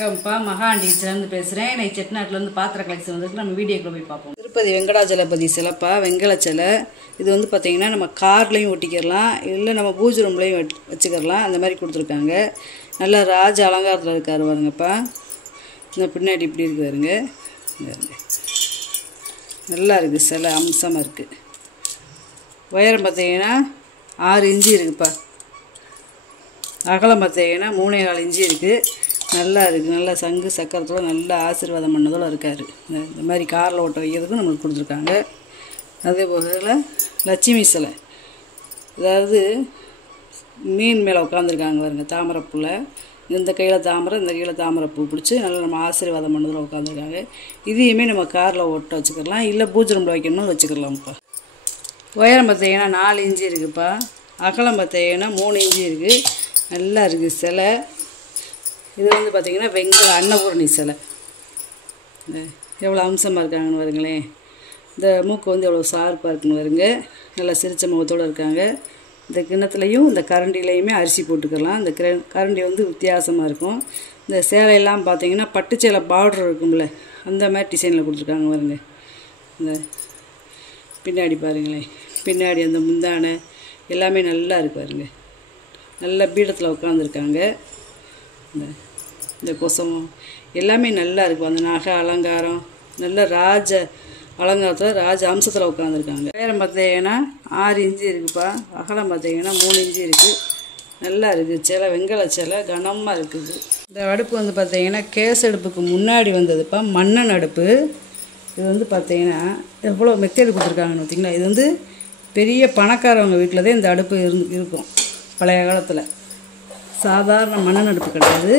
வணக்கம்ப்பா, மகாண்டீஸ்லேருந்து பேசுகிறேன். இன்னைக்கு செட்டிநாட்டிலேருந்து பாத்திர கலெக்ஷன் வந்துருக்கு. நம்ம வீடியோக்குள்ள போய் பார்ப்போம். திருப்பதி வெங்கடாஜலபதி சிலைப்பா, வெங்கல சிலை. இது வந்து பார்த்திங்கன்னா நம்ம கார்லேயும் ஒட்டிக்கிறலாம், இல்லை நம்ம பூஜை ரூம்லேயும் வச்சுக்கிறலாம். அந்த மாதிரி கொடுத்துருக்காங்க. நல்லா ராஜ அலங்காரத்தில் இருக்காரு பாருங்கப்பா. இந்த பின்னாடி இப்படி இருக்கு பாருங்க. நல்லா இருக்குது, சிலை அம்சமாக இருக்குது. உயரம் பார்த்திங்கன்னா 6 இன்ச்சு இருக்குப்பா. அகலம் பார்த்திங்கன்னா 3.25 இன்ச்சு இருக்குது. நல்லா இருக்குது. நல்லா சங்கு சக்கரத்தோடு நல்லா ஆசீர்வாதம் பண்ணதோடு இருக்கார். இந்த மாதிரி காரில் ஓட்ட வைக்கிறதுக்கும் நம்மளுக்கு கொடுத்துருக்காங்க. அதே போல் லட்சுமி சிலை, அதாவது மீன் மேலே உட்காந்துருக்காங்க பாருங்க. தாமரைப்பூவில் இந்த கையில் தாமரை, இந்த கையில் தாமரைப்பூ பிடிச்சி நல்லா நம்ம ஆசீர்வாதம் பண்ணதில் உட்காந்துருக்காங்க. இதையுமே நம்ம காரில் ஓட்ட வச்சுக்கலாம், இல்லை பூஜை ரூமில் வைக்கணும்னு வச்சுக்கலாம்ப்பா. உயரம் பார்த்திங்கன்னா 4 இன்ச்சு இருக்குதுப்பா. அகலம் பார்த்திங்கன்னா 3 இன்ச்சு இருக்குது. நல்லா இருக்குது சிலை. இது வந்து பார்த்திங்கன்னா வெங்கல அன்னபூரணி சிலை. எவ்வளோ அம்சமாக இருக்காங்கன்னு வருங்களேன். இந்த மூக்கு வந்து எவ்வளோ ஷார்ப்பாக இருக்குன்னு வருங்க. நல்லா சிரித்த முகத்தோடு இருக்காங்க. இந்த கிண்ணத்துலேயும் இந்த கரண்டிலையுமே அரிசி போட்டுக்கலாம். இந்த கரண்டி வந்து வித்தியாசமாக இருக்கும். இந்த சேலையெல்லாம் பார்த்திங்கன்னா பட்டு சேலை பார்டர் இருக்கும்ல, அந்த மாதிரி டிசைனில் கொடுத்துருக்காங்க பாருங்க. இந்த பின்னாடி பாருங்களேன், பின்னாடி அந்த முந்தானை எல்லாமே நல்லா இருக்கு பாருங்க. நல்ல பீடத்தில் உட்காந்துருக்காங்க. இந்த கொசமம் எல்லாமே நல்லா இருக்கும். அந்த நகை அலங்காரம் நல்ல ராஜ அலங்காரத்தில் ராஜ அம்சத்தில் உட்காந்துருக்காங்க. உயரம் பார்த்தீங்கன்னா 6 இன்ச்சு இருக்குதுப்பா. அகலம் பார்த்தீங்கன்னா 3 இன்ச்சு இருக்குது. நல்லா இருக்குது சிலை, வெங்கல சிலை கனமாக இருக்குது. இந்த அடுப்பு வந்து பார்த்தீங்கன்னா கேஸ் அடுப்புக்கு முன்னாடி வந்ததுப்பா, மண்ணெண் அடுப்பு. இது வந்து பார்த்தீங்கன்னா எவ்வளோ மெத்தேடு கொடுத்துருக்காங்கன்னு பார்த்தீங்களா. இது வந்து பெரிய பணக்காரவங்க வீட்டில் தான் இந்த அடுப்பு இருக்கும் பழைய காலத்தில். சாதாரண மண்ணெண் அடுப்பு கிடையாது,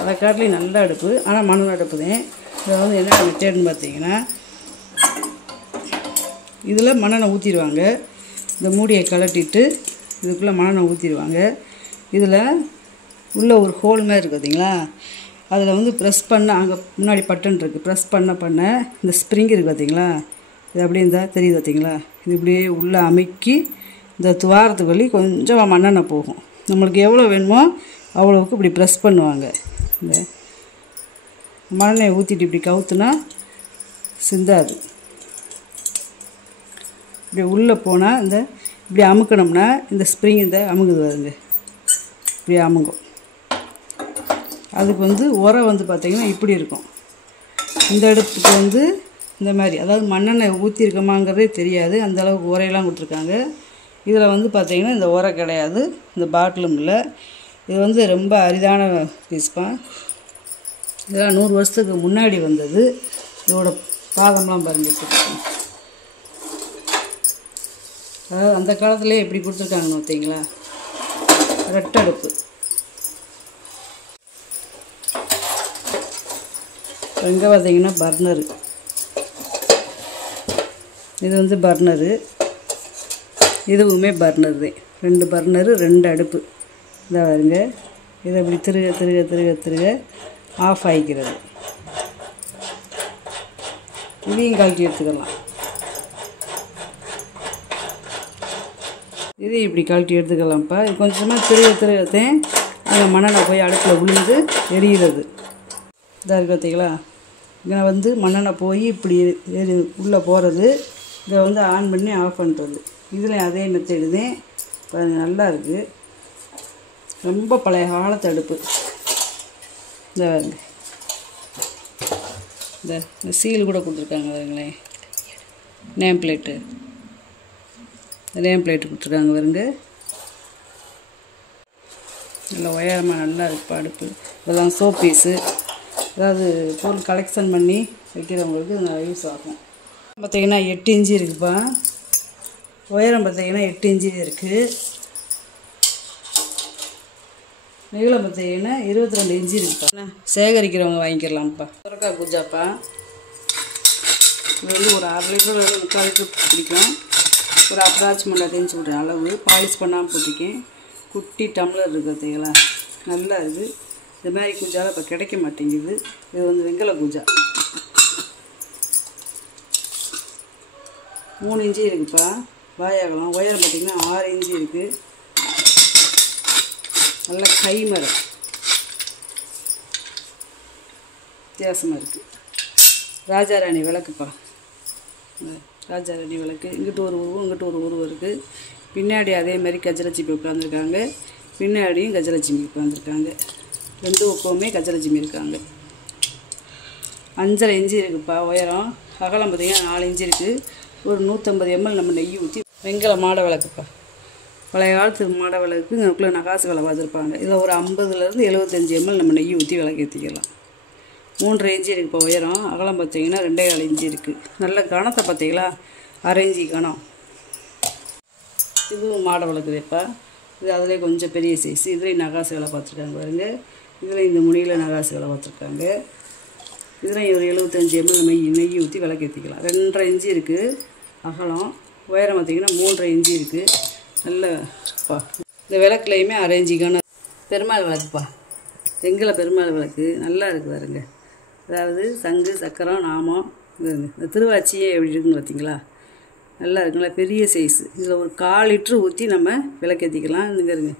அதை காட்டிலையும் நல்ல அடுப்பு. ஆனால் மண்ணெண் அடுப்பு தான். இதை வந்து என்ன மெத்தேடுன்னு பார்த்தீங்கன்னா, இதில் மண்ணெண்ணெய் ஊற்றிடுவாங்க. இந்த மூடியை கலட்டிட்டு இதுக்குள்ளே மண்ணெண்ணெய் ஊற்றிடுவாங்க. இதில் உள்ள ஒரு ஹோல் மாதிரி இருக்குது பார்த்தீங்களா, அதில் வந்து ப்ரெஸ் பண்ண, அங்கே முன்னாடி பட்டன் இருக்குது, ப்ரெஸ் பண்ண இந்த ஸ்ப்ரிங் இருக்குது பார்த்தீங்களா, இது அப்படியே இருந்தால் தெரியுது பார்த்தீங்களா. இது இப்படியே உள்ளே அமுக்கி இந்த துவாரத்துக்கு வழி கொஞ்சம் மண்ணெண்ணெய் போகும். நம்மளுக்கு எவ்வளோ வேணுமோ அவ்வளோவுக்கு இப்படி ப்ரெஸ் பண்ணுவாங்க. இந்த மண்ணெண்ணெயை ஊற்றிட்டு இப்படி கவுத்துனா சிந்தாது. இப்படி உள்ளே போனால் இந்த இப்படி அமுக்கணும்னா இந்த ஸ்ப்ரிங் இந்த அமுகுது வருங்க, இப்படி அமுங்கும். அதுக்கு வந்து உரை வந்து பார்த்திங்கன்னா இப்படி இருக்கும். இந்த அடுப்புக்கு வந்து இந்த மாதிரி, அதாவது மண்ணெண்ணெய் ஊற்றிருக்கோமாங்கிறதே தெரியாது, அந்தளவுக்கு உரையெல்லாம் கொடுத்துருக்காங்க. இதில் வந்து பார்த்திங்கன்னா இந்த உரை கிடையாது, இந்த பாட்டிலும் இல்லை. இது வந்து ரொம்ப அரிதான பீஸ்ப்பா. இதெல்லாம் 100 வருஷத்துக்கு முன்னாடி வந்தது. இதோட பாதம்லாம் பாருங்கள். அதாவது அந்த காலத்துலேயே எப்படி கொடுத்துருக்காங்கன்னு பார்த்தீங்களா. ரெட்டடுப்பு. எங்கே பார்த்தீங்கன்னா பர்னரு. இது வந்து பர்னரு, இதுவுமே பர்னர் தான். 2 பர்னரு 2 அடுப்பு. இதை வருங்க. இதை அப்படி திருக ஆஃப் ஆகிக்கிறது. இதையும் கழட்டி எடுத்துக்கலாம். இதையும் இப்படி கழட்டி எடுத்துக்கலாம்ப்பா. இது கொஞ்சமாக திருகத்தேன் அந்த மண்ணெண்ணெய் போய் அடுப்பில் விழுந்து எரிகிறது. இதாக இருக்கு பார்த்தீங்களா. இங்கே வந்து மண்ணெண்ணெய் போய் இப்படி உள்ளே போகிறது. இதை வந்து ஆன் பண்ணி ஆஃப் பண்ணுறது. இதில் அதே மெத்தேடுதேன். பாருங்கள், நல்லா இருக்குது. ரொம்ப பழைய காலத்து அடுப்பு. இந்த சீல் கூட கொடுத்துருக்காங்க பாருங்களேன். நேம் பிளேட்டு கொடுத்துருக்காங்க பாருங்க. நல்லா உயரமாக நல்லா இருக்குப்பா அடுப்பு. இதெல்லாம் சோப் பீஸு, அதாவது பொருள் கலெக்ஷன் பண்ணி வைக்கிறவங்களுக்கு நல்லா யூஸ் ஆகும். பார்த்திங்கன்னா 8 இன்ச்சு இருக்குதுப்பா. உயரம் பார்த்திங்கன்னா 8 இன்ச்சு இருக்குது. நீளம் பார்த்திங்கன்னா 22 இன்ச்சு இருக்குப்பா. சேகரிக்கிறவங்க வாங்கிக்கலாம்ப்பா. சுரக்காய் குஜாப்பா. இது வந்து ஒரு 1/2 லிட்டர் 3/4 லிட்டர் பிடிக்கும். ஒரு அப்ராச்மெண்ட் அதேன்னு சொல்கிறேன் அளவு. பாலிஷ் பண்ணாமல் போட்டிருக்கேன். குட்டி டம்ளர் இருக்குது பார்த்தீங்களா, நல்லா இருக்குது. இந்த மாதிரி குஜாலாம் இப்போ கிடைக்க மாட்டேங்குது. இது வந்து வெங்கல குஜா. 3 இன்ச்சு இருக்குதுப்பா வாயாகலாம். உயரம் பார்த்திங்கன்னா 6 இன்ச்சு இருக்குது. நல்ல கை மரம். வித்தியாசமாக இருக்குது. ராஜாராணி விளக்குப்பா. ராஜாராணி விளக்கு. இங்கிட்டு ஒரு உருவம், இங்கிட்டு ஒரு உருவம் இருக்குது. பின்னாடி அதே மாதிரி கஜலட்சுமி உட்காந்துருக்காங்க. பின்னாடியும் கஜலட்சுமி உட்காந்துருக்காங்க. ரெண்டு பக்கமுமே கஜலட்சுமி இருக்காங்க. 5.5 இன்ச்சு இருக்குதுப்பா உயரம். அகலம் பார்த்திங்கன்னா 4 இன்ச்சு இருக்குது. ஒரு 150 ml நம்ம நெய் ஊற்றி வெங்கல மாட விளக்குப்பா. பழைய காலத்து மாட விளக்கு இங்கக்குள்ளே நகாசு விலை பார்த்துருப்பாங்க. இதில் ஒரு 50லேருந்து 75 ml நம்ம நெய் ஊற்றி விளக்கு ஏற்றிக்கலாம். 3.5 இன்ச்சு இருக்குப்பா உயரம். அகலம் பார்த்திங்கன்னா 2.25 இன்ச்சு இருக்குது. நல்ல கணத்தை பார்த்திங்களா, 1/2 இன்ச்சு கணம். இதுவும் மாட விளக்குதேப்பா. இது அதிலே கொஞ்சம் பெரிய சைஸ். இதுலேயும் நகாசு விலை பார்த்துருக்காங்க பாருங்க. இதில் இந்த முனியில் நகாசு விலை பார்த்துருக்காங்க. இதில் ஒரு 75 ml நெய் ஊற்றி விளக்கு ஏற்றிக்கலாம். 2.5 இன்ச்சு இருக்குது அகலம். உயரம் பார்த்திங்கன்னா 3.5 இன்ச்சு இருக்குது. நல்லப்பா. இந்த விளக்குலையுமே 1/2 இன்ச்சு கணம். பெருமாள் விளக்குப்பா. வெங்கல பெருமாள் விளக்கு நல்லா இருக்குது பாருங்க. அதாவது சங்கு சக்கரம் நாமம் இந்த திருவாச்சியே எப்படி இருக்குன்னு பார்த்தீங்களா, நல்லா இருக்குங்களா, பெரிய சைஸு. இதில் ஒரு 1/4 லிட்ரு ஊற்றி நம்ம விளக்கேற்றிக்கலாம். இங்கே இருங்க,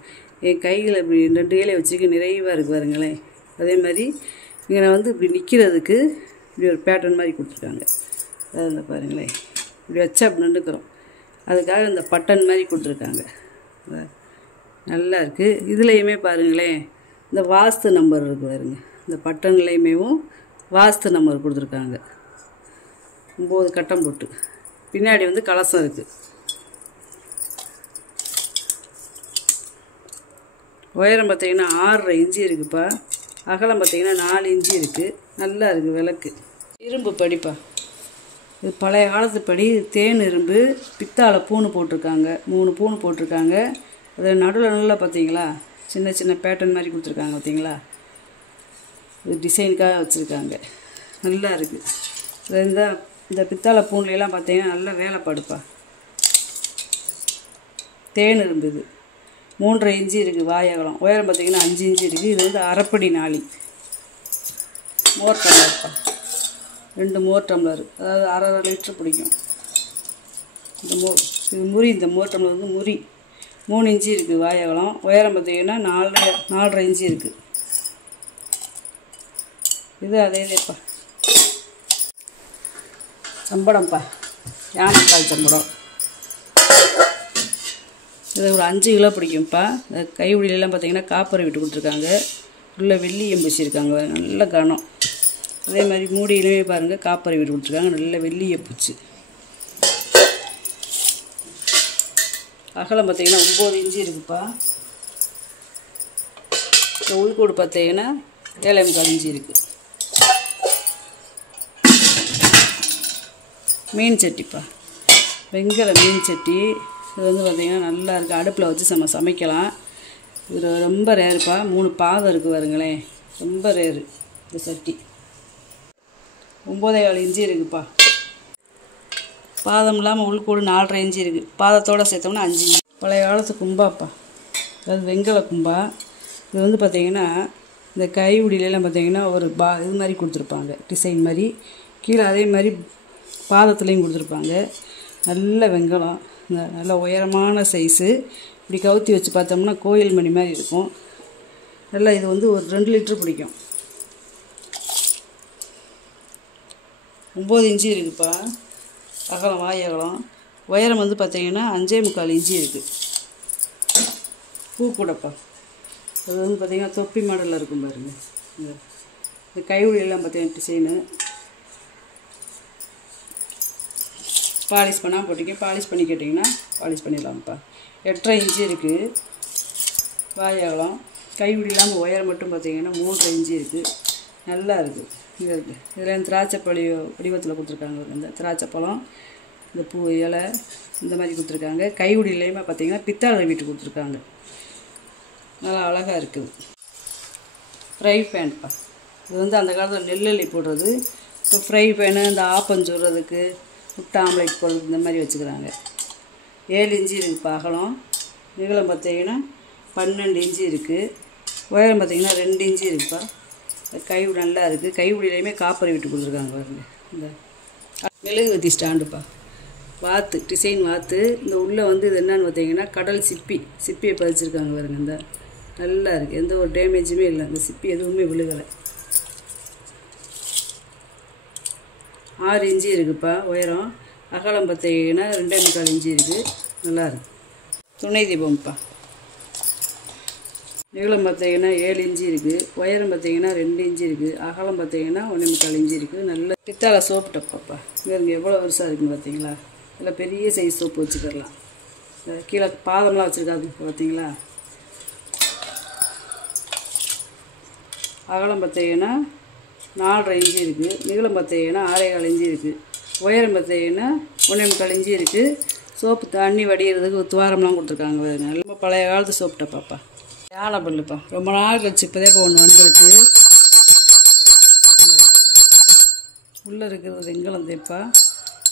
என் கையில் இப்படி 2 கையில வச்சுக்க நிறைவாக இருக்குது பாருங்களேன். அதே மாதிரி இங்கே நான் வந்து இப்படி நிற்கிறதுக்கு இப்படி ஒரு பேட்டர்ன் மாதிரி கொடுத்துருக்காங்க. அதாவது இந்த பாருங்களேன், இப்படி வச்சா அப்படி நின்றுக்கிறோம். அதுக்காக இந்த பட்டன் மாதிரி கொடுத்துருக்காங்க. நல்லா இருக்குது. இதுலேயுமே பாருங்களேன், இந்த வாஸ்து நம்பர் இருக்குது பாருங்க. இந்த பட்டன்லேயுமேவும் வாஸ்து நம்பர் கொடுத்துருக்காங்க. 9 கட்டம் போட்டு. பின்னாடி வந்து கலசம் இருக்குது. உயரம் பார்த்திங்கன்னா 6.5 இன்ச்சு இருக்குதுப்பா. அகலம் பார்த்திங்கன்னா 4 இன்ச்சு இருக்குது. நல்லா இருக்குது விளக்கு. இரும்பு படிப்பா. இது பழைய காலத்து படி. தேன் இரும்பு, பித்தாளை பூணு போட்டிருக்காங்க. 3 பூணு போட்டிருக்காங்க. அதில் நடுவில் பார்த்தீங்களா சின்ன சின்ன பேட்டர்ன் மாதிரி கொடுத்துருக்காங்க பார்த்தீங்களா. இது டிசைனுக்காக வச்சுருக்காங்க. நல்லா இருக்குது. இந்த பித்தாளை பூண்டுலாம் பார்த்தீங்கன்னா நல்லா வேலைப்பாடுப்பா. தேன் இரும்பு. இது 3.5 இன்ச்சு இருக்குது வாயகலம். உயரம் பார்த்திங்கன்னா 5 இன்ச்சு இருக்குது. இது வந்து அரைப்படி நாளி. மோர் டம்ளர்ப்பா. 2 மோர் டம்ளர், அதாவது 1/2 லிட்ரு பிடிக்கும். இது முறி. இந்த மோர் டம்ளர் வந்து முறி. 3 இன்ச்சு இருக்குது வாயகலம். உயரம் பார்த்திங்கன்னா 4.5 இன்ச்சு இருக்குது. இது அதேதேப்பா. சம்படம்ப்பா. யானைக்கால் சம்படம். இது ஒரு 5 கிலோ பிடிக்கும்ப்பா. இந்த கைவிடியிலலாம் பார்த்திங்கன்னா காப்பரை விட்டு கொடுத்துருக்காங்க. உள்ள வெள்ளி எம்பூச்சிருக்காங்க. நல்ல கனம். அதே மாதிரி மூடியிலுமே பாருங்கள் காப்பரை விட்டு கொடுத்துருக்காங்க. நல்ல வெள்ளியை பூச்சி. அகலம் பார்த்திங்கன்னா 9 இன்ச்சு இருக்குதுப்பா. இந்த உள்கூடு பார்த்திங்கன்னா 7.25 இன்ச்சு இருக்குது. மீன் சட்டிப்பா. வெங்கல மீன் சட்டி. இது வந்து பார்த்திங்கன்னா நல்லா இருக்குது. அடுப்பில் வச்சு நம்ம சமைக்கலாம். இது ரொம்ப ரேருப்பா. 3 பாதம் இருக்குது பாருங்களேன். ரொம்ப ரேரு இந்த சட்டி. 9.25 இன்ச்சு இருக்குதுப்பா. பாதம் இல்லாமல் உள்கூடு 4.5 இன்ச்சு இருக்குது. பாதத்தோடு சேர்த்தோம்னா 5 இன்ச்சு. பழைய காலத்து கும்பாப்பா. அதாவது வெங்கல கும்பா. இது வந்து பார்த்திங்கன்னா இந்த கைவிடியிலலாம் பார்த்திங்கன்னா ஒரு இது மாதிரி கொடுத்துருப்பாங்க, டிசைன் மாதிரி. கீழே அதே மாதிரி பாதத்துலேயும் கொடுத்துருப்பாங்க. நல்ல வெங்கலம். நல்ல உயரமான சைஸு. இப்படி கவுத்தி வச்சு பார்த்தோம்னா கோயில் மணி மாதிரி இருக்கும். நல்லா இது வந்து ஒரு 2 லிட்ரு பிடிக்கும். 9 இன்ச்சு இருக்குதுப்பா அகலம் வாயகலம். உயரம் வந்து பார்த்திங்கன்னா 5.25 இன்ச்சு இருக்குது. பூ கூடப்பா. அது வந்து பார்த்திங்கன்னா தொப்பி மாடலில் இருக்கும் பாருங்க. இந்த கைவிடியெல்லாம் பார்த்திங்கன்னா டிசைனு. பாலிஷ் பண்ணால் போட்டிங்க. பாலிஷ் பண்ணி கேட்டிங்கன்னா பாலிஷ் பண்ணிடலாம்ப்பா. 8.5 இன்ச்சு இருக்குது வாயகலம். கைவிடி இல்லாமல் உயரம் மட்டும் பார்த்திங்கன்னா 3.5 இன்ச்சு இருக்குது. நல்லா இருக்குது. இது இருக்குது. இதில் திராட்சை வடிவத்தில் கொடுத்துருக்காங்க. இந்த திராட்சை பழம், இந்த பூ இலை இந்த மாதிரி கொடுத்துருக்காங்க. கைவிடியிலையுமே பார்த்திங்கன்னா பித்தாளை வீட்டு கொடுத்துருக்காங்க. நல்லா அழகாக இருக்குது. ஃப்ரை பேன்ப்பா. இது வந்து அந்த காலத்தில் நெல்லி போடுறது. இப்போ ஃப்ரை பேனு, இந்த ஆப்பம் சுடுறதுக்கு, முட்டை ஆம்லேட் போடுறதுக்கு இந்த மாதிரி வச்சுக்கிறாங்க. 7 இன்ச்சு இருக்குதுப்பா அகலம். நீளம் பார்த்திங்கன்னா 12 இன்ச்சு இருக்குது. உயரம் பார்த்திங்கன்னா 2 இன்ச்சு இருக்குப்பா. கைவிடி நல்லா இருக்குது. கைவிடியிலையுமே காப்பரை விட்டு கொடுத்துருக்காங்க பாருங்க. இந்த மெழுகுவத்தி ஸ்டாண்டுப்பா. வாத்து டிசைன் வாத்து. இந்த உள்ளே வந்து இது என்னன்னு பார்த்தீங்கன்னா கடல் சிப்பியை பதிச்சிருக்காங்க பாருங்க. இந்த நல்லா இருக்குது. எந்த ஒரு டேமேஜுமே இல்லை. இந்த சிப்பி எதுவுமே விழுகலை. 6 இன்ச்சு இருக்குப்பா உயரம். அகலம் பார்த்தீங்கன்னா 2.25 இன்ச்சு இருக்குது. நல்லாயிருக்கு. துணை தீபம்ப்பா. நீளம் பார்த்தீங்கன்னா 7 இன்ச்சு இருக்குது. உயரம் பார்த்தீங்கன்னா 2 இன்ச்சு இருக்குது. அகலம் பார்த்தீங்கன்னா 1.25 இன்ச்சு இருக்குது. நல்ல பித்தாளை சோப்பு டப்பாப்பா. இங்கே எவ்வளோ பெருசாக இருக்குன்னு பார்த்தீங்களா? இதில் பெரிய சைஸ் சோப்பு வச்சுக்கலாம். கீழே பாதம்லாம் வச்சுருக்காது பார்த்தீங்களா? அகலம் பார்த்தீங்கன்னா 4.5 இன்ச்சு இருக்குது. நீளம் பார்த்தீங்கன்னா 6.25 இன்ச்சு இருக்குது. உயரம் பார்த்தீங்கன்னா 1.25 இன்ச்சு இருக்குது. சோப்பு தண்ணி வடிகிறதுக்கு துவாரம்லாம் கொடுத்துருக்காங்க. நல்ல பழைய காலத்து சோப்பு டப்பாப்பா. யானை பல்லுப்பா. ரொம்ப நாள் கழிச்சு இப்போதே இப்போ ஒன்று வந்துருக்கு. உள்ளே இருக்கிறது வெங்கலம் தேப்பா.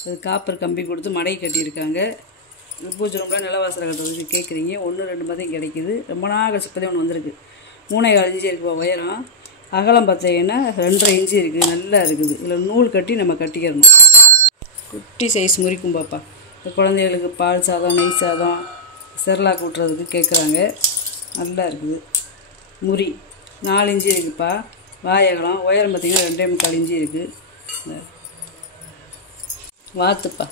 அது காப்பர் கம்பி கொடுத்து மடை கட்டியிருக்காங்க. பூஜை ரூமில் நிலவாசலை கட்டுறதுக்கு கேட்குறீங்க. 1 2 மதியம் கிடைக்கிது. ரொம்ப நாள் கழிச்சு இப்போதே ஒன்று வந்திருக்கு. 3.25 இன்ச்சு இருக்குப்பா உயரம். அகலம் பார்த்தீங்கன்னா 2.5 இன்ச்சு இருக்குது. நல்லா இருக்குது. இதில் நூல் கட்டி நம்ம கட்டிக்கிறணும். குட்டி சைஸ் முறிக்கும் பாப்பா. இந்த குழந்தைகளுக்கு பால் சாதம், நெய் சாதம், செர்லாக் ஊட்டுறதுக்கு கேட்குறாங்க. நல்லா இருக்குது. முறி 4 இன்ச்சு இருக்குப்பா. வாயகலம். உயரம் பார்த்திங்கன்னா 2.25 இன்ச்சு இருக்குது. வாத்துப்பா.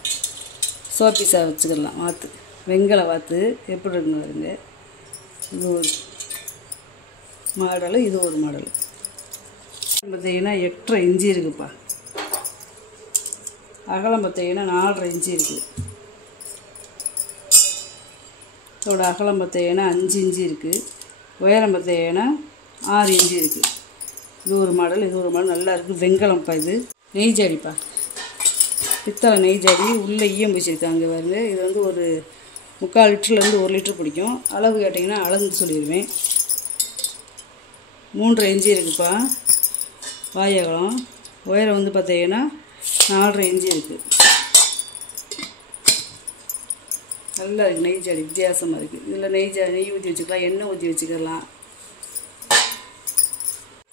சோப்பீஸாக வச்சுக்கலாம். வாத்து வெங்கல வாத்து எப்படி இருக்குன்னு வருங்க. இது ஒரு மாடலு, இது ஒரு மாடலு. பார்த்திங்கன்னா 8.5 இன்ச்சு இருக்குப்பா. அகலம் பார்த்திங்கன்னா 4.5 இன்ச்சு இருக்குது. இதோட அகலம் பார்த்தீங்கன்னா 5 இன்ச்சு இருக்குது. உயரம் பார்த்தீங்கன்னா 6 இன்ச்சு இருக்குது. இது ஒரு மாடல், இது ஒரு மாடல். நல்லா இருக்குது. வெங்கலம்ப்பா. இது நெய் ஜாடிப்பா. பித்தளை நெய் ஜாடி. உள்ளே ஈயம் வச்சுருக்காங்க பாருங்க. இது வந்து ஒரு 3/4 லிட்டர்லேருந்து 1 லிட்டர் பிடிக்கும். அளவு கேட்டிங்கன்னா அளந்து சொல்லிடுவேன். 3.5 இன்ச்சு இருக்குப்பா வாயகலம். உயரம் வந்து பார்த்தீங்கன்னா 4.5 இன்ச்சு இருக்குது. நல்லா இருக்குது. நெய் ஜாடி வித்தியாசமாக இருக்குது. இதில் நெய் ஊற்றி வச்சுக்கலாம். எண்ணெய் ஊற்றி வச்சுக்கலாம்.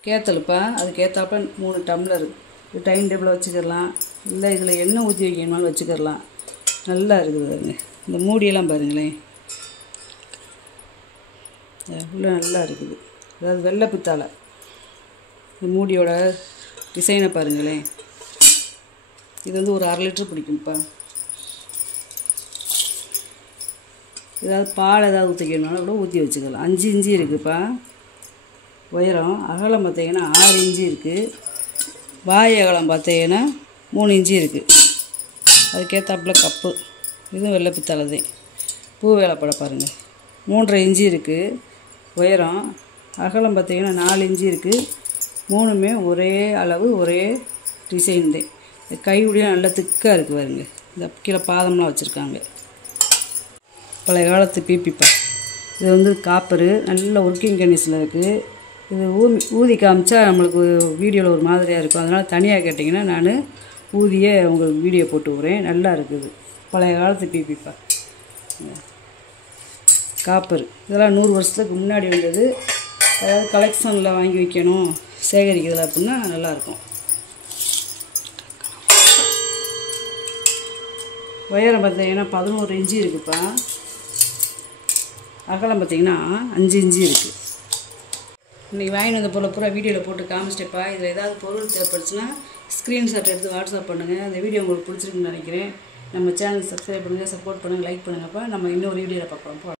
கேத்தலுப்பா. அதுக்கு ஏற்றாப்ப 3 டம்ளர். இது டைம் டேபிளில் வச்சுக்கலாம். இல்லை இதில் எண்ணெய் ஊற்றி வைக்கணுமாலும் வச்சுக்கலாம். நல்லா இருக்குது பாருங்க. இந்த மூடியெல்லாம் பாருங்களேன். உள்ளே நல்லா இருக்குது. அதாவது வெள்ளை பித்தாளை. இந்த மூடியோட டிசைனை பாருங்களேன். இது வந்து ஒரு 1/2 லிட்டர் பிடிக்கும்ப்பா. ஏதாவது பால் ஏதாவது ஊற்றிக்கணும்னாலும் கூட ஊற்றி வச்சுக்கலாம். 5 இன்ச்சு இருக்குதுப்பா உயரம். அகலம் பார்த்தீங்கன்னா 6 இன்ச்சு இருக்குது. வாய் அகலம் பார்த்தீங்கன்னா 3 இன்ச்சு இருக்குது. அதுக்கேற்றாப்புல கப்பு. இதுவும் வெள்ளை பித்தாளை. பூ வேலைப்பட பாருங்கள். 3.5 இன்ச்சு இருக்குது உயரம். அகலம் பார்த்தீங்கன்னா 4 இன்ச்சு இருக்குது. 3மே ஒரே அளவு, ஒரே டிசைன் தான். கையுடியும் நல்லா திக்காக இருக்குது பாருங்க. இந்த கீழே பாதம்லாம் வச்சுருக்காங்க. பழைய காலத்து பிபிப்பா. இது வந்து காப்பரு. நல்ல ஒர்க்கிங் கண்டிஷனில் இருக்குது. இது ஊதி காமிச்சா நம்மளுக்கு வீடியோவில் ஒரு மாதிரியாக இருக்கும். அதனால் தனியாக கேட்டிங்கன்னா நான் ஊதியே உங்களுக்கு வீடியோ போட்டு விட்றேன். நல்லா இருக்குது. பழைய காலத்து பிபிப்பா. காப்பரு. இதெல்லாம் 100 வருஷத்துக்கு முன்னாடி வந்தது. அதாவது கலெக்ஷனில் வாங்கி வைக்கணும், சேகரிக்கிறதுல அப்படின்னா நல்லாயிருக்கும். உயரம் பார்த்தீங்கன்னா 11 இன்ச்சு இருக்குதுப்பா. அகலம் பார்த்தீங்கன்னா 5 இன்ச்சு இருக்குது. இன்றைக்கி வாங்கிட்டு வந்த பொருளை பூரா வீடியோவில் போட்டு காமிச்சிட்டேப்பா. இதில் ஏதாவது பொருள் தேவைப்படுச்சுன்னா ஸ்க்ரீன்ஷாட் எடுத்து வாட்ஸ்அப் பண்ணுங்கள். அந்த வீடியோ உங்களுக்கு பிடிச்சிருக்குன்னு நினைக்கிறேன். நம்ம சேனல் சப்ஸ்கிரைப் பண்ணுங்கள், சப்போர்ட் பண்ணுங்கள், லைக் பண்ணுங்கப்பா. நம்ம இன்னொரு வீடியோவில் பார்க்கலாம்.